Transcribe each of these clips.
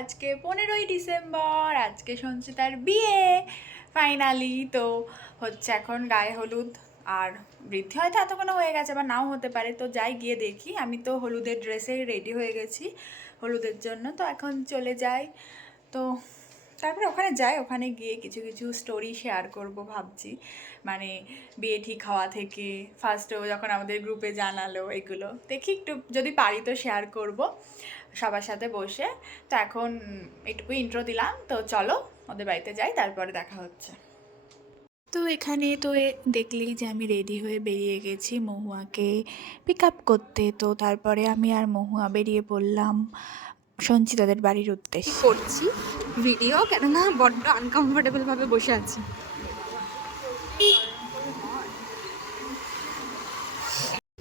আজকে 15ই ডিসেম্বর, আজকে সঞ্চিতার বিয়ে ফাইনালি। তো হচ্ছে এখন গায়ে হলুদ, আর বৃদ্ধি হয়তো এতক্ষণ হয়ে গেছে বা নাও হতে পারে। তো যাই গিয়ে দেখি। আমি তো হলুদের ড্রেসে রেডি হয়ে গেছি হলুদের জন্য, তো এখন চলে যাই। তো তারপরে ওখানে যাই, ওখানে গিয়ে কিছু কিছু স্টোরি শেয়ার করব ভাবছি, মানে বিয়ে ঠিক হওয়া থেকে ফার্স্টেও যখন আমাদের গ্রুপে জানালো এগুলো দেখি, একটু যদি পারি তো শেয়ার করব সবার সাথে বসে। তো এখন এটুকু ইন্ট্রো দিলাম, তো চলো ওদের বাড়িতে যাই, তারপরে দেখা হচ্ছে। তো এখানে তো দেখলি যে আমি রেডি হয়ে বেরিয়ে গেছি মহুয়াকে পিক আপ করতে। তো তারপরে আমি আর মহুয়া বেরিয়ে পড়লাম সঞ্চিতাদের বাড়ির উদ্দেশ্যে। করছি ভিডিও, কেননা বড্ড আনকমফোর্টেবল ভাবে বসে আছি।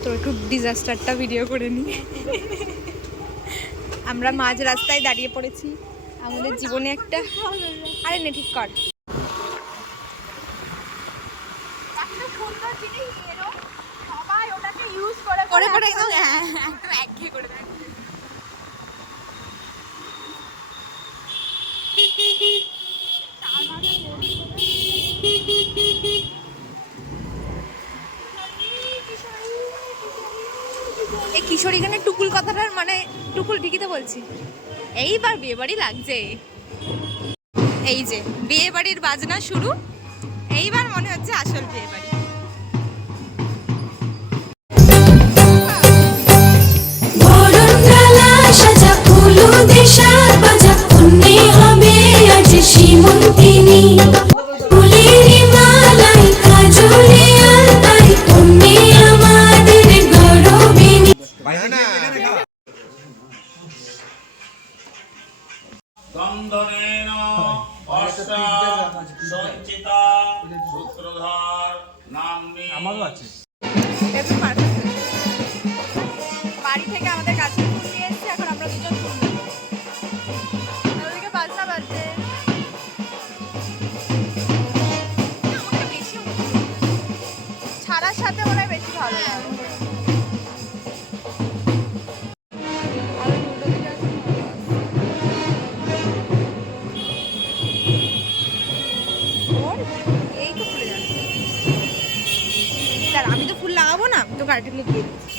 তো একটু ডিজাস্টারটা ভিডিও করে নিই। আমরা মাঝ রাস্তায় দাঁড়িয়ে পড়েছি আমাদের জীবনে একটা, আরে নে ঠিক কর। করে করে একদম একঘেয়ে করে দেয়। এই কিশোরী গানে টুকুল কথাটার মানে টুকুল ঠিকই তো বলছি। এইবার বিয়ে বাড়ি লাগছে, এই যে বিয়ে বাড়ির বাজনা শুরু, এইবার মনে হচ্ছে আসল বিয়ে বাড়ি। দ্বন্দ্বেন অষ্টা সঞ্চিতা সূত্রধর নাম্নী। আমারও আছে। বাড়ি থেকে আমাদের কাছে ফুল নিয়ে এসেছে, এখন আমরা দুজন ফুল নেব। ওদিকে বাজনা বাজছে। ছাড়ার সাথে মনে হয় বেশি ভালো লাগে। এই তো ফুলে যাচ্ছে। আমি তো ফুল লাগাবো না, তো গাড়িটা দিয়ে দিচ্ছি।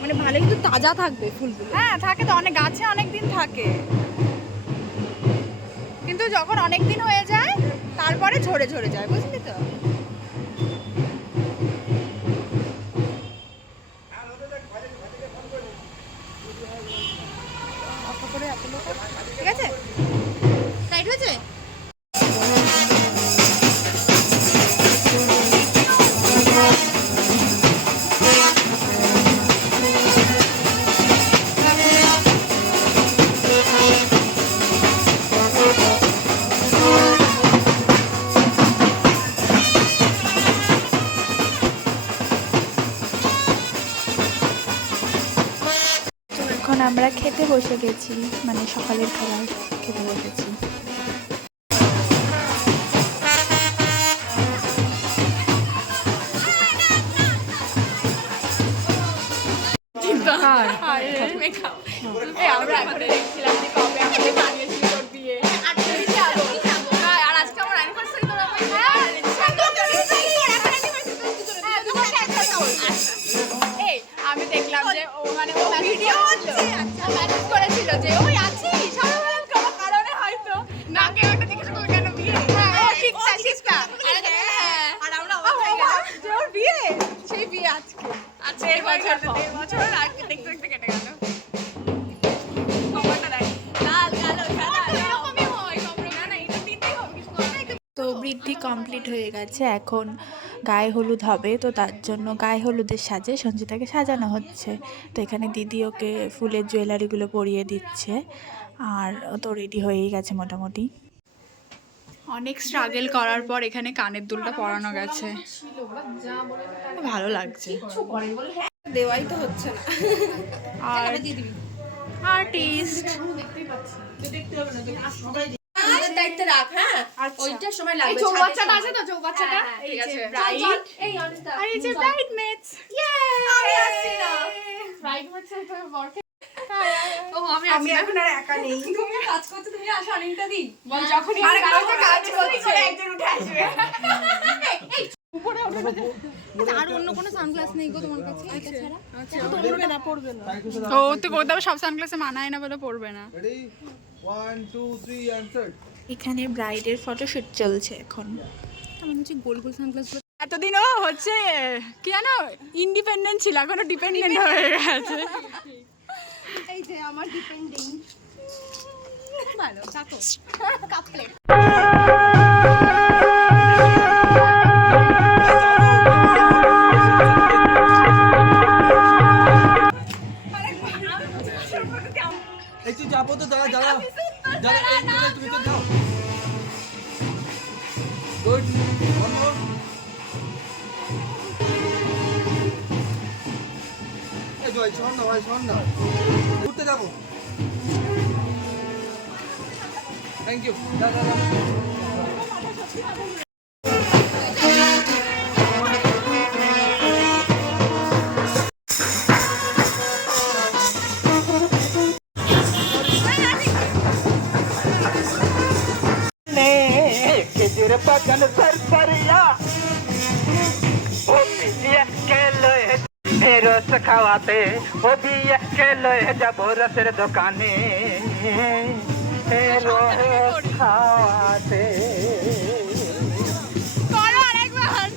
মানে ভালোই কিন্তু তাজা থাকবে ফুলগুলো। হ্যাঁ থাকে তো, অনেক গাছে অনেক দিন থাকে, কিন্তু যখন অনেক দিন হয়ে যায় তারপরে ঝরে ঝরে যায়, বুঝলি তো। ঠিক আছে, রাইট হয়েছে। এখন আমরা খেতে বসে গেছি, মানে সকালের খাবার খেতে বসেছি। আমরা এখন দেখছিলাম যে কবে আমাদের বানিয়েছি তোর বিয়ে। আর আজকে আমার অ্যানিভার্সারি, তোরা এই আমি দেখলাম যে ও মানে ও ভিডিও ম্যানেজ করেছিল যে ওই আছি সবাই কোনো কারণে হয়তো না, কেউ একটা জিজ্ঞেস করলো কেন বিয়ে। ঠিকটা আর আমরা হয়ে গেলাম যে ওর বিয়ে, সেই বিয়ে আজকে। আচ্ছা দেড় বছর আর দেখতে দেখতে কেটে গেল। তো বৃদ্ধি কমপ্লিট হয়ে গেছে, এখন গায়ে হলুদ হবে। তো তার জন্য গায়ে হলুদের সাজে সঞ্চিতাকে সাজানো হচ্ছে। তো এখানে দিদি ওকে ফুলের জুয়েলারিগুলো পরিয়ে দিচ্ছে, আর ও তো রেডি হয়েই গেছে মোটামুটি। অনেক স্ট্রাগল করার পর এখানে কানের দুলটা পরানো গেছে, ভালো লাগছে। দেওয়াই তো হচ্ছে না। আর আর্টিস্ট রাখ, হ্যাঁ আচ্ছা। ওইটার সময় এই লাগবে চৌবাচ্চাটা আছে তো, চৌবাচ্চাটা? হ্যাঁ, এই ঠিক যে আছে। bride, চল, এই অনিতা আর এই যে bridesmaids। আমি আসছি না। Bridesmaids এর তো বরকে- ও আমি আমি আসছি না। এখন আর একা নেই। তুমি কাজ করছো, তুমি আসো অনিতা দি। বল যখনই আরে আমি কত কাজ করছে, একজন উঠে আসবে। আর অন্য কোনো সানগ্লাস নেই গো তোমার কাছে এটা ছাড়া? ও তো কোথাও সব সানগ্লাসে মানায় না বলে পড়বে না। Ready? 1, 2, 3, and start. এখানে ব্রাইডের ফটোশুট চলছে এখন। আমি হচ্ছে গোল গোল সানগ্লাস এতদিনও হচ্ছে কি জানো ইন্ডিপেন্ডেন্ট ছিল, এখনো ডিপেন্ডেন্ট হয়ে গেছে। এই যে আমার ডিপেন্ডিং ভালো কাকো কাপ প্লেট। একটু যাবো তো দাঁড়া দাঁড়া দাঁড়া এই মিলে তুমি তো যাও গুড ওয়ান মোর এই জয় শোন না ভাই শোন না ঘুরতে যাবো থ্যাংক ইউ দাদা দাদা केजर बगन सर परिया ओ पिए के लोए मेरो सखावाते ओ पिए के लोए जब रसर दुकाने मेरो खावाते করো আরেকবার।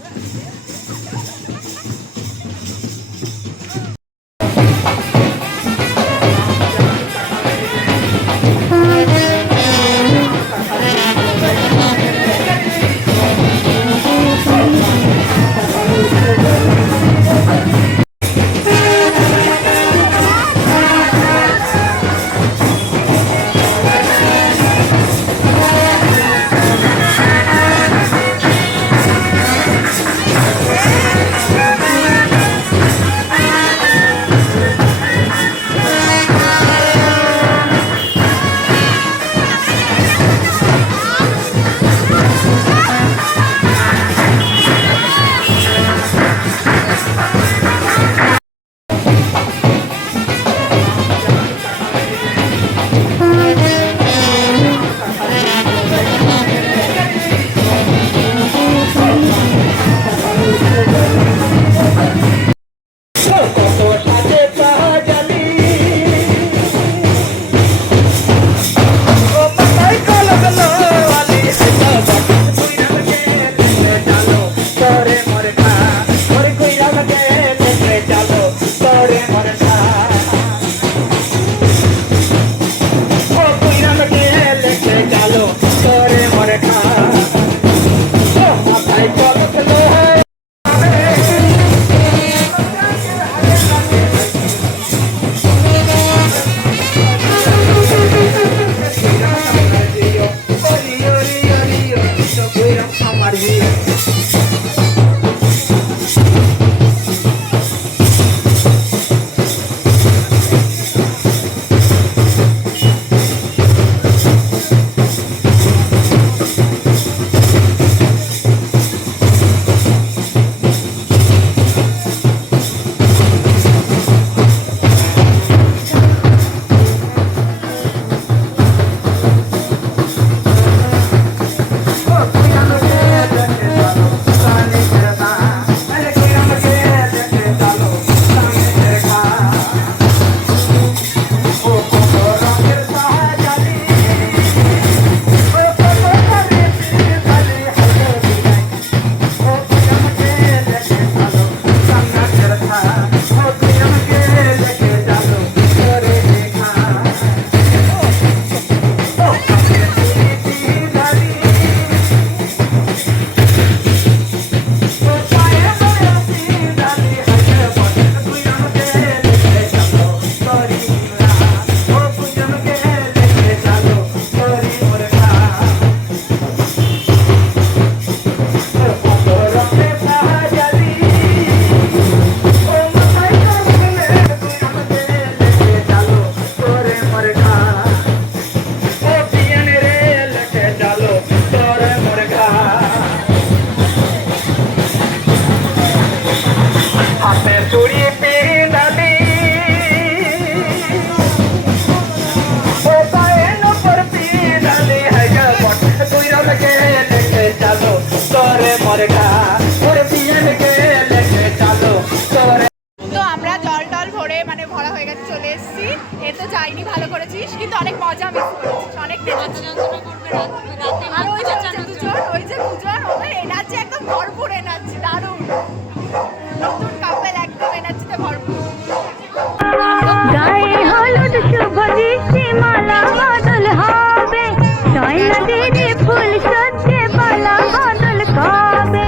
নদীর ফুল সত্যি বলা বদল কবে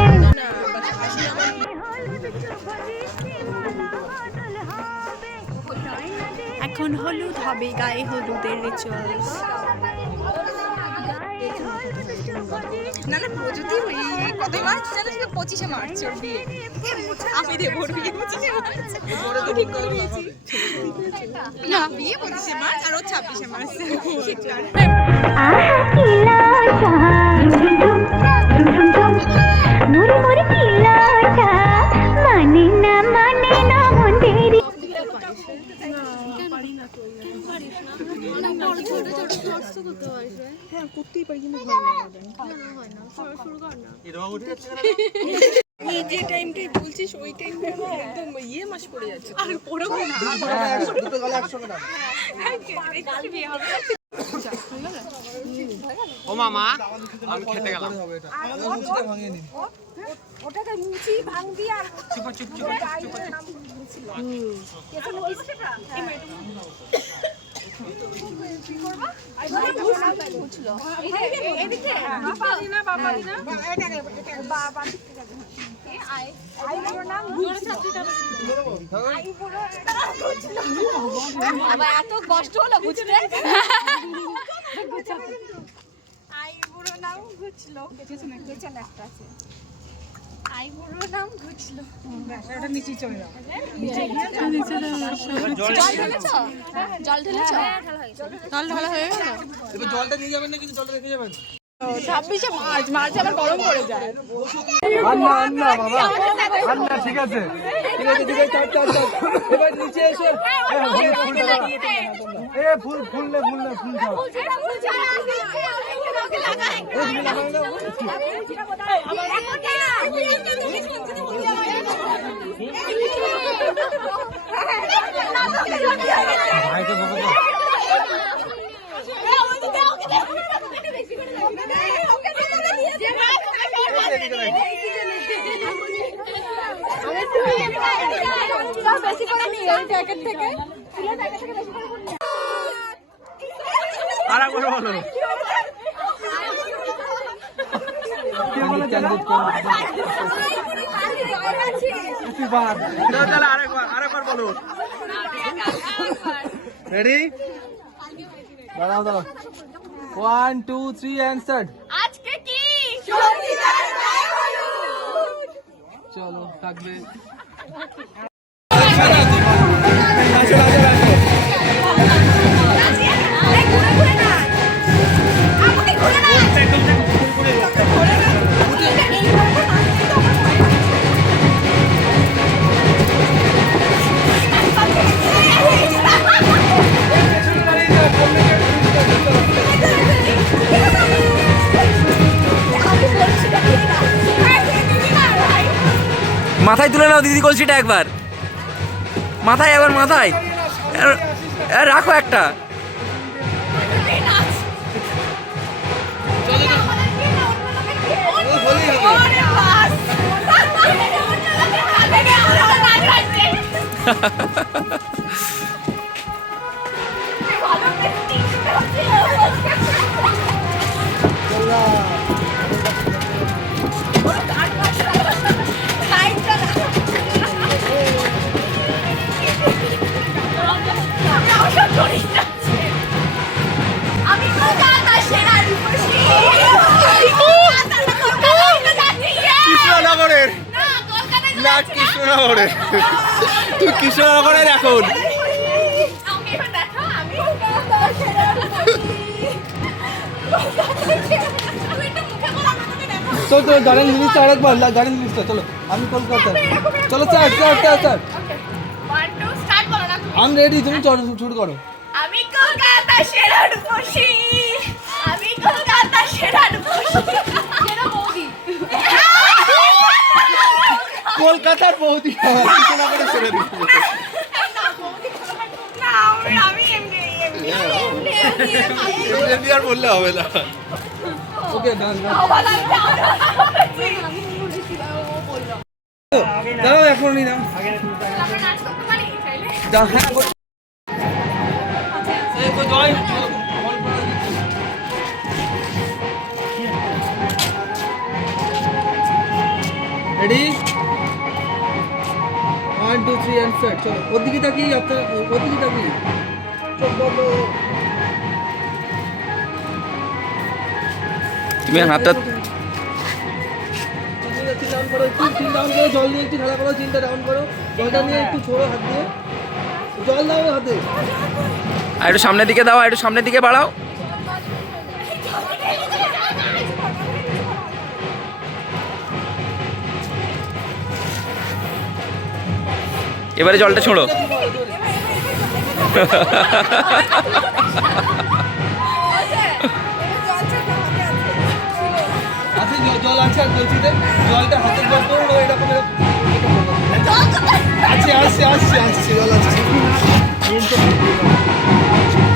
এখন হলুদ হবে, গায়ে হলুদের রিচুয়ালস। না না প্রযুক্তি কত মার্চ জানো? 25শে মার্চ ওর বিয়ে। আমি দেবো ওর বিয়ে 25শে মার্চ। ঠিক করে নিয়েছি। না বিয়ে 25শে মার্চ আর ও 26শে মার্চ। আহা কি লাটা মোরে মোরে কি লাটা মানে না মন্দিরি এই যে টাইমটাই বলছিস ওই টাইমটা একদম ইয়ে মাস পড়ে যাচ্ছে। আর ওরকম না দুটো গালে 100 টাকা ও মামা আমি খেতে গেলাম ভাঙিয়ে নিন ওটাকে মুছি ভাঙবি আর চুপ চুপ চুপ আবার এত কষ্ট হলো বুঝতে? আইবুড়ো নাম ঘুচলো পেছনে একটা আছে আইবুড়ো নাম ঘুচলো জল ঢেলেছো? জল ঢেলেছো? জল ঢালা হয়ে গেল? এবার জলটা নিয়ে যাবেন না, কিন্তু জলটা রেখে যাবেন। 26শে মার্চ, মার্চে আবার গরম পড়ে যায়। আন্না বাবা আন্না, ঠিক আছে ঠিক আছে ঠিক আছে, চাপ এবার নিচে এসে ফুল খাও। ভাইকে বকো তো। আরেকবার বলো আরেকবার বলো। রেডি? দাঁড়াও 1 2 3 অ্যান্সার। আজকে কি চলো থাকবে। মাথায় তুলে নাও দিদি কলসিটা একবার, মাথায় একবার মাথায় রাখো একটা। আমি কলকাতা সেরা রূপসী কৃষ্ণনগরের না, কৃষ্ণনগরের। তুই কৃষ্ণনগরের এখন। চল তো গার্ডেন লিস্ট আরেকবার, গার্ডেন লিস্ট চলো। আমি কলকাতা, চলো স্যার। আমি রেডি, তুমি শুরু করো। আমি কলকাতা সেরা রূপসী আমি কলকাতা সেরা রূপসী সেরা বৌদি কলকাতার বৌদি কৃষ্ণনগরের ছেড়ে দিই। আর বললে হবে না। ওকে দাঁড়াও এখন নি না রেডি 1 2 3 এন্ড স্টার্ট চলো ওদিকে তাকিয়ে আপনারা ওদিকে তাকিয়ে চোখ বন্ধ তুমি হাতটা ডাউন করো একটু চিন ডাউন করো জল নিয়ে একটু ঢালা করো চিনটা ডাউন করো জলটা নিয়ে একটু ছোড়ো হাত দিয়ে জল দাও হাতে আর একটু সামনের দিকে দাও আর একটু সামনের দিকে বাড়াও এবারে জলটা ছোড়ো আছে জল আছে আর বলছি যে জলটা হাতে জল করো এরকম আছে আসছে আসছে আসছে জল আসছে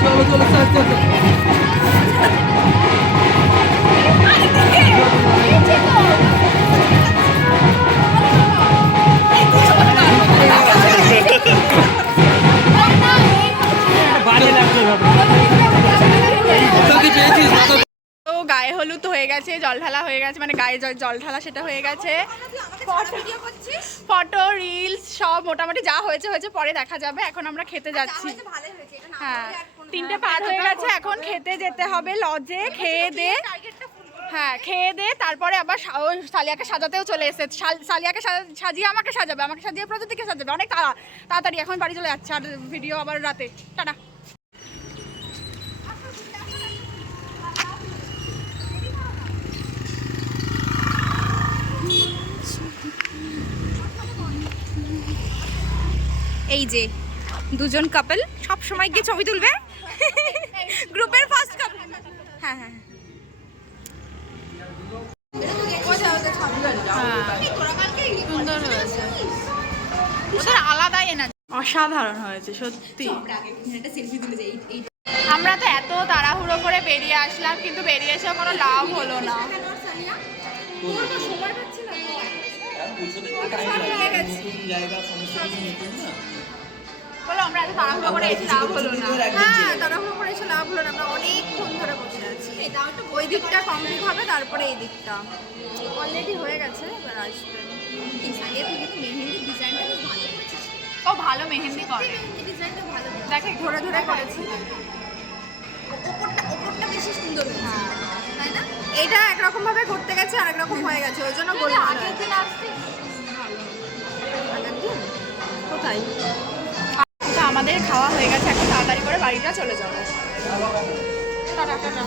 চলো চলো স্টার্ট করো তো গায়ে হলুদ হয়ে গেছে, জল ঢালা হয়ে গেছে, মানে গায়ে জল ঢালা সেটা হয়ে গেছে। ফটো রিলস সব মোটামুটি যা হয়েছে হয়েছে, পরে দেখা যাবে। এখন আমরা খেতে যাচ্ছি। হ্যাঁ 3টে পার হয়ে গেছে, এখন খেতে যেতে হবে লজে। খেয়ে দে, হ্যাঁ খেয়ে দে, তারপরে আবার সালিয়াকে সাজাতেও চলে এসেছে। সালিয়াকে সাজিয়ে আমাকে সাজাবে, আমাকে সাজিয়ে প্রযুক্তিকে সাজাবে। অনেক তাড়াতাড়ি এখন বাড়ি চলে যাচ্ছে, আর ভিডিও আবার রাতে। টাটা। এই যে দুজন কাপল সব সময় গিয়ে ছবি তুলবে, গ্রুপের ফার্স্ট কাপল। হ্যাঁ হ্যাঁ সুন্দর হয়েছে, ওদের আলাদাই এনার্জি, অসাধারণ হয়েছে সত্যি। আমরা তো এত তাড়াহুড়ো করে বেরিয়ে আসলাম, কিন্তু বেরিয়ে এসে কোনো লাভ হলো না। বলো, আমরা এত তাড়াহুড়ো করে এসে লাভ হলো না। হ্যাঁ তাড়াহুড়ো করে এসে লাভ হলো না, আমরা অনেকক্ষণ ধরে বসে আছি। ওই দিকটা কমপ্লিট হবে, তারপরে এই দিকটা অলরেডি হয়ে গেছে, এবার আসবে। ও ভালো মেহেন্দি করে, দেখে ধরে ধরে করেছি। ওপরটা বেশি সুন্দর হয়েছে, তাই না? এটা একরকম ভাবে করতে গেছে আর একরকম হয়ে গেছে, ওই জন্য বললাম। আগের দিন কোথায় তো আমাদের খাওয়া হয়ে গেছে, এখন তাড়াতাড়ি করে বাড়িটা চলে যাবো। Tata tata.